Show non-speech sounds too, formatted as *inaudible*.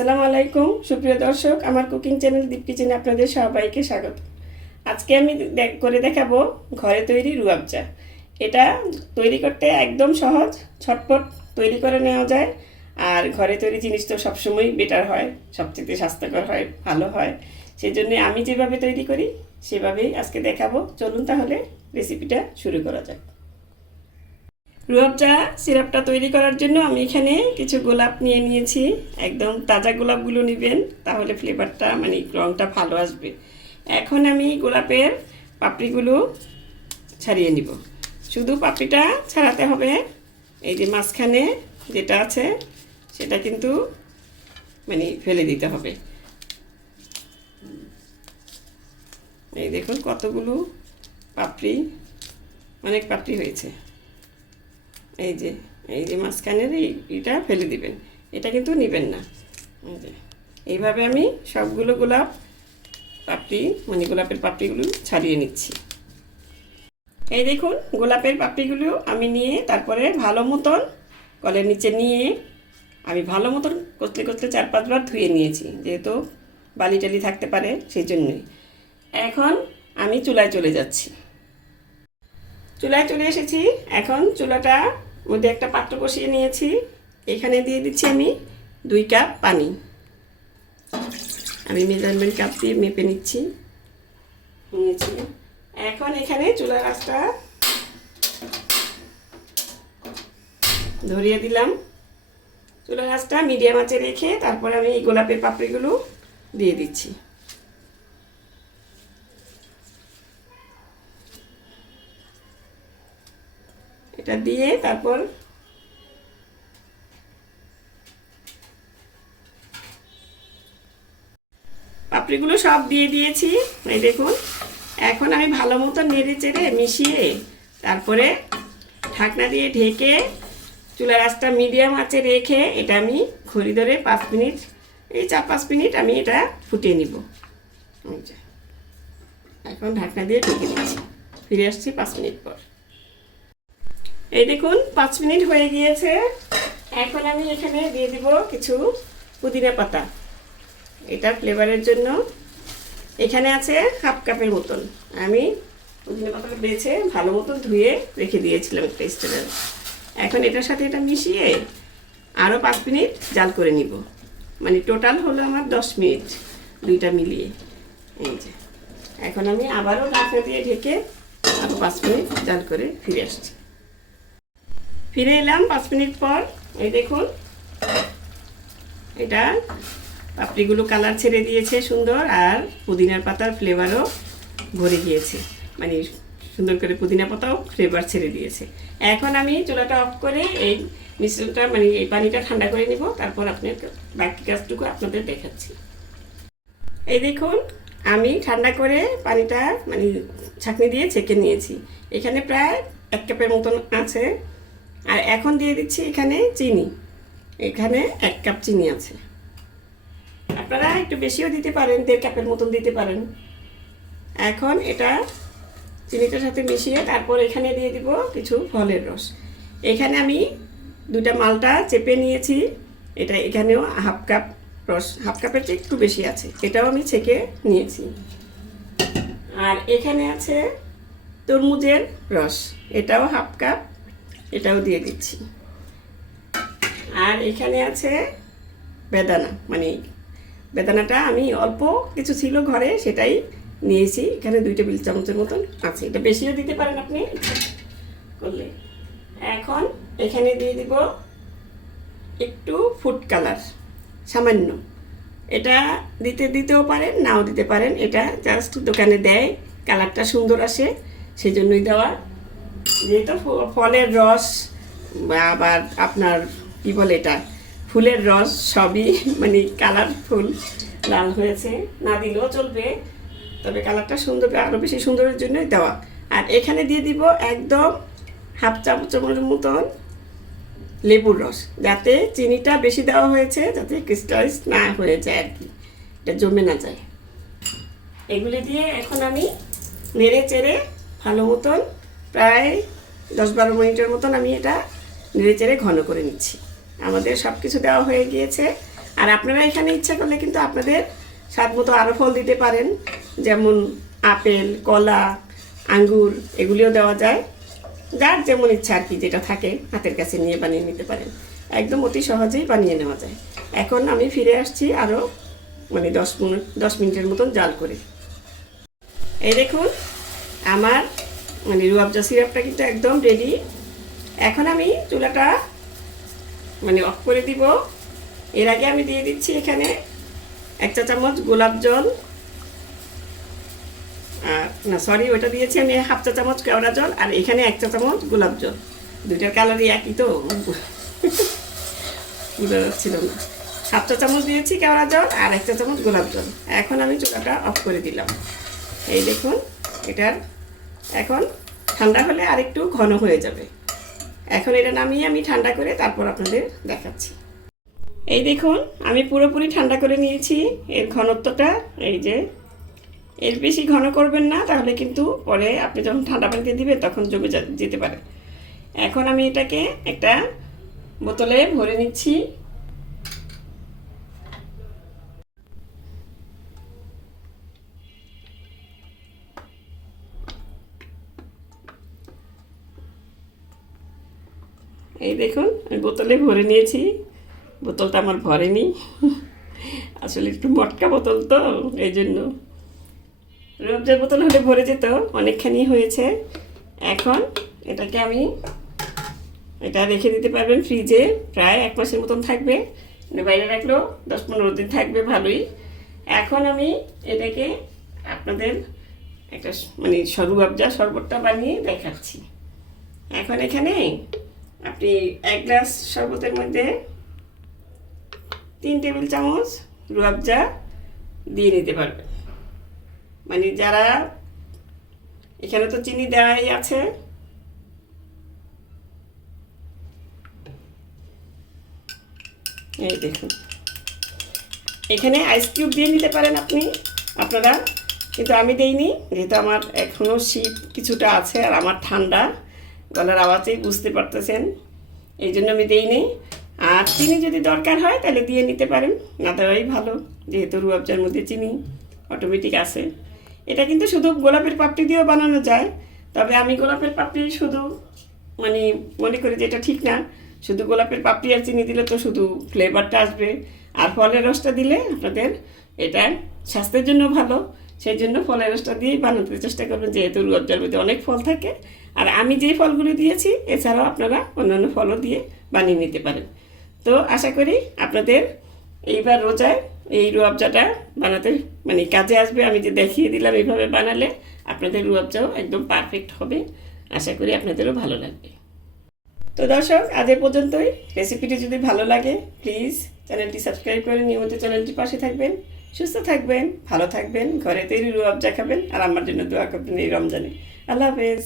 আসসালামু আলাইকুম। সুপ্রিয় দর্শক, আমার কুকিং চ্যানেল দীপ কিচেনে আপনাদের সবাইকে স্বাগত। আজকে আমি করে দেখাবো ঘরে তৈরি রুয়াবজা এটা তৈরি করতে একদম সহজ, ছটপট তৈরি করে নেওয়া যায়। আর ঘরে তৈরি জিনিস তো সবসময় বেটার হয়, সবচেয়ে স্বাস্থ্যকর হয়, ভালো হয়। সেই জন্য আমি যেভাবে তৈরি করি, সেভাবেই আজকে দেখাবো। চলুন তাহলে রেসিপিটা শুরু করা যাক। রুয়াবজা সিরাপটা তৈরি করার জন্য আমি এখানে কিছু গোলাপ নিয়ে নিয়েছি। একদম তাজা গোলাপগুলো নেবেন, তাহলে ফ্লেভারটা মানে রঙটা ভালো আসবে। এখন আমি গোলাপের পাপড়িগুলো ছাড়িয়ে নিব। শুধু পাপড়িটা ছাড়াতে হবে। এই যে মাঝখানে যেটা আছে, সেটা কিন্তু মানে ফেলে দিতে হবে। এই দেখুন কতগুলো পাপড়ি, অনেক পাপড়ি হয়েছে। এই যে এই যে মাঝখানের এই এটা ফেলে দিবেন। এটা কিন্তু নেবেন না। এই যে, এইভাবে আমি সবগুলো গোলাপ পাপড়ি মানে গোলাপের পাপড়িগুলো ছাড়িয়ে নিচ্ছি। এই দেখুন, গোলাপের পাপড়িগুলো আমি নিয়ে তারপরে ভালো মতন কলের নিচে নিয়ে আমি ভালো মতন কচলে কচলে চার পাঁচবার ধুয়ে নিয়েছি, যেহেতু বালি টালি থাকতে পারে সেই জন্যই এখন আমি চুলায় চলে যাচ্ছি। চুলায় চলে এসেছি। এখন চুলাটা মধ্যে একটা পাত্র বসিয়ে নিয়েছি। এখানে দিয়ে দিচ্ছি আমি দুই কাপ পানি। আমি মেজারমেন্ট কাপ দিয়ে মেপে নিচ্ছি। নিয়েছি। এখন এখানে চুলার আঁচটা ধরিয়ে দিলাম। চুলার আঁচটা মিডিয়াম আঁচে রেখে তারপরে আমি এই গোলাপের পাপড়িগুলো দিয়ে দিচ্ছি। এটা দিয়ে তারপর পাপড়িগুলো সব দিয়ে দিয়েছি। এই দেখুন, এখন আমি ভালো মতো নেড়ে চেড়ে মিশিয়ে তারপরে ঢাকনা দিয়ে ঢেকে চুলার আঁচটা মিডিয়াম আঁচে রেখে এটা আমি ঘড়ি ধরে পাঁচ মিনিট, এই চার পাঁচ মিনিট আমি এটা ফুটিয়ে নিব। এখন ঢাকনা দিয়ে ঢেকে দিচ্ছি। ফিরে আসছি পাঁচ মিনিট পর। এই দেখুন, পাঁচ মিনিট হয়ে গিয়েছে। এখন আমি এখানে দিয়ে দিব কিছু পুদিনা পাতা। এটা ফ্লেভারের জন্য। এখানে আছে হাফ কাপের মতন। আমি পুদিনা পাতাটা বেছে ভালো মতন ধুয়ে রেখে দিয়েছিলাম একটা স্টেলের। এখন এটার সাথে এটা মিশিয়ে আরও পাঁচ মিনিট জাল করে নিব। মানে টোটাল হলো আমার দশ মিনিট দুইটা মিলিয়ে। এই যে। এখন আমি আবারও ঢাকনা দিয়ে ঢেকে আরও পাঁচ মিনিট জাল করে ফিরে আসছি। ফিরে এলাম পাঁচ মিনিট পর। এই দেখুন, এটা পাপড়িগুলো কালার ছেড়ে দিয়েছে সুন্দর, আর পুদিনার পাতার ফ্লেভারও ভরে গিয়েছে। মানে সুন্দর করে পুদিনা পাতাও ফ্লেভার ছেড়ে দিয়েছে। এখন আমি চুলাটা অফ করে এই মিশ্রণটা মানে এই পানিটা ঠান্ডা করে নিব, তারপর আপনার বাকি কাজটুকু আপনাদের দেখাচ্ছি। এই দেখুন, আমি ঠান্ডা করে পানিটা মানে ছাঁকনি দিয়ে ছেঁকে নিয়েছি। এখানে প্রায় এক কাপের মতন আছে। আর এখন দিয়ে দিচ্ছি এখানে চিনি। এখানে এক কাপ চিনি আছে। আপনারা একটু বেশিও দিতে পারেন, দেড় কাপের মতন দিতে পারেন। এখন এটা চিনিটার সাথে মিশিয়ে তারপর এখানে দিয়ে দিব কিছু ফলের রস। এখানে আমি দুটা মালটা চেপে নিয়েছি। এটা এখানেও হাফ কাপ রস, হাফ কাপের চেয়ে একটু বেশি আছে। এটাও আমি ছেঁকে নিয়েছি। আর এখানে আছে তরমুজের রস। এটাও হাফ কাপ এটাও দিয়ে দিচ্ছি। আর এখানে আছে বেদানা মানে বেদানাটা আমি অল্প কিছু ছিল ঘরে সেটাই নিয়েছি। এখানে দুই টেবিল চামচের মতন আছে। এটা বেশিও দিতে পারেন আপনি, করলে। এখন এখানে দিয়ে দিব একটু ফুড কালার সামান্য। এটা দিতে দিতেও পারেন, নাও দিতে পারেন। এটা জাস্ট দোকানে দেয় কালারটা সুন্দর আসে সেই জন্যই দেওয়া। যেহেতু ফলের রস আবার আপনার কি বলে এটা? ফুলের রস সবই মানে কালারফুল লাল হয়েছে। না দিলেও চলবে, তবে কালারটা সুন্দর আরও বেশি সুন্দরের জন্যই দেওয়া। আর এখানে দিয়ে দিব একদম হাফ চামচের মতন লেবুর রস, যাতে চিনিটা বেশি দেওয়া হয়েছে, যাতে ক্রিস্টালাইজ না হয়ে যায় আর কি। এটা জমে না যায়। এগুলি দিয়ে এখন আমি নেড়ে চেড়ে ভালো মতন প্রায় দশ বারো মিনিটের মতন আমি এটা নেড়ে চেড়ে ঘন করে নিচ্ছি। আমাদের সব কিছু দেওয়া হয়ে গিয়েছে। আর আপনারা এখানে ইচ্ছা করলে কিন্তু আপনাদের স্বাদ মতো আরও ফল দিতে পারেন। যেমন আপেল, কলা, আঙ্গুর, এগুলিও দেওয়া যায়। যার যেমন ইচ্ছা আর কি, যেটা থাকে, হাতের কাছে নিয়ে বানিয়ে নিতে পারেন। একদম অতি সহজেই বানিয়ে নেওয়া যায়। এখন আমি ফিরে আসছি আরও মানে দশ মিনিট, দশ মিনিটের মতন জাল করে। এই দেখুন, আমার মানে রুয়াবজা সিরাপটা কিন্তু একদম রেডি এখন আমি চুলাটা মানে অফ করে দিব। এর আগে আমি দিয়ে দিচ্ছি এখানে এক চা চামচ গোলাপ জল। আর, না সরি ওটা দিয়েছি আমি হাফ চা চামচ কেওড়া জল আর এখানে এক চা চামচ গোলাপ জল। দুইটার কালারই একই তো। *laughs* বোঝা যাচ্ছিল না। হাফ চা চামচ দিয়েছি কেওড়া জল আর এক চা চামচ গোলাপ জল। এখন আমি চুলাটা অফ করে দিলাম। এই দেখুন, এটার এখন ঠান্ডা হলে আরেকটু ঘন হয়ে যাবে। এখন এটা নামিয়ে আমি ঠান্ডা করে তারপর আপনাদের দেখাচ্ছি। এই দেখুন, আমি পুরোপুরি ঠান্ডা করে নিয়েছি। এর ঘনত্বটা, এই যে, এর বেশি ঘন করবেন না, তাহলে কিন্তু পরে আপনি যখন ঠান্ডা পানিতে দিবেন তখন জমে যেতে পারে। এখন আমি এটাকে একটা বোতলে ভরে নিচ্ছি। এই দেখুন, আমি বোতলে ভরে নিয়েছি। বোতলটা আমার ভরেনি আসলে একটু মটকা বোতল তো, এই জন্য। রূপজার বোতল হলে ভরে যেত, অনেকখানি হয়েছে। এখন এটাকে আমি, এটা রেখে দিতে পারবেন ফ্রিজে, প্রায় এক মাসের মতন থাকবে। মানে বাইরে রাখলেও দশ পনেরো দিন থাকবে ভালোই। এখন আমি এটাকে আপনাদের একটা মানে সরু আবজা, শরবতটা বানিয়ে দেখাচ্ছি। এখন এখানে আপনি এক গ্লাস শরবতের মধ্যে তিন টেবিল চামচ রুয়াবজা দিয়ে নিতে পারবেন। মানে যারা এখানে তো চিনি দেওয়াই আছে। এই দেখুন। এখানে আইস কিউব দিয়ে নিতে পারেন আপনি, আপনারা। কিন্তু আমি দেইনি, যেহেতু আমার এখনও শীত কিছুটা আছে আর আমার ঠান্ডা। গলার আওয়াজেই বুঝতে পারতেছেন। এই জন্য আমি দেইনি। আর চিনি যদি দরকার হয়, তাহলে দিয়ে নিতে পারেন। না দেওয়াই ভালো, যেহেতু রুয়াবজার মধ্যে চিনি অটোমেটিক আছে। এটা কিন্তু শুধু গোলাপের পাপড়ি দিয়েও বানানো যায়। তবে আমি গোলাপের পাপড়ি শুধু মানে মনে করি যে এটা ঠিক না। শুধু গোলাপের পাপড়ি আর চিনি দিলে তো শুধু ফ্লেভারটা আসবে। আর ফলের রসটা দিলে আপনাদের এটা স্বাস্থ্যের জন্য ভালো। সেই জন্য ফলের রসটা দিয়েই বানাতে চেষ্টা করবেন যেহেতু রুয়াবজার মধ্যে অনেক ফল থাকে। আর আমি যেই ফলগুলো দিয়েছি, এছাড়াও আপনারা অন্যান্য ফলও দিয়ে বানিয়ে নিতে পারেন। তো আশা করি আপনাদের এইবার রোজায় এই রুয়াবজাটা বানাতে মানে কাজে আসবে। আমি যে দেখিয়ে দিলাম এইভাবে বানালে, আপনাদের রুয়াবজাও একদম পারফেক্ট হবে। আশা করি আপনাদেরও ভালো লাগবে। তো দর্শক, আজ এ পর্যন্তই। রেসিপিটি যদি ভালো লাগে প্লিজ চ্যানেলটি সাবস্ক্রাইব করে নিয়মিত চ্যানেলটি পাশে থাকবেন। সুস্থ থাকবেন, ভালো থাকবেন, ঘরে তৈরি রুয়াবজা খাবেন, আর আমার জন্য দোয়া করবেন এই রমজানে। আল্লাহ হাফেজ।